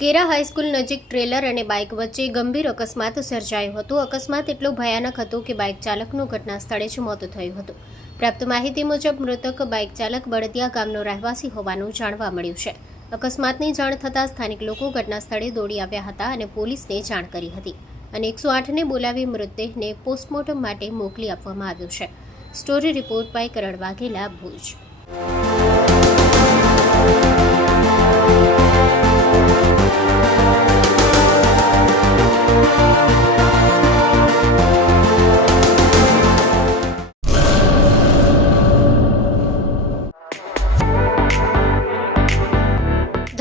કેરા high school નજીક trailer અને bike વચ્ચે ગંભીર અકસ્માત સર્જાયો હતો. અકસ્માત એટલો ભયાનક હતો કે બાઇક ચાલકનું ઘટના સ્થળે જ મોત થયું હતું. પ્રાપ્ત માહિતી મુજબ, મૃતક બાઇક ચાલક બળદિયા ગામનો રહેવાસી હોવાનું જાણવા મળ્યું છે. અકસ્માતની જાણ થતાં સ્થાનિક લોકો ઘટના સ્થળે દોડી આવ્યા હતા અને પોલીસને જાણ કરી હતી અને એકસો આઠને બોલાવી મૃતદેહને પોસ્ટમોર્ટમ માટે મોકલી આપવામાં આવ્યો છે. Story report by Karan Vaghela Bhuj.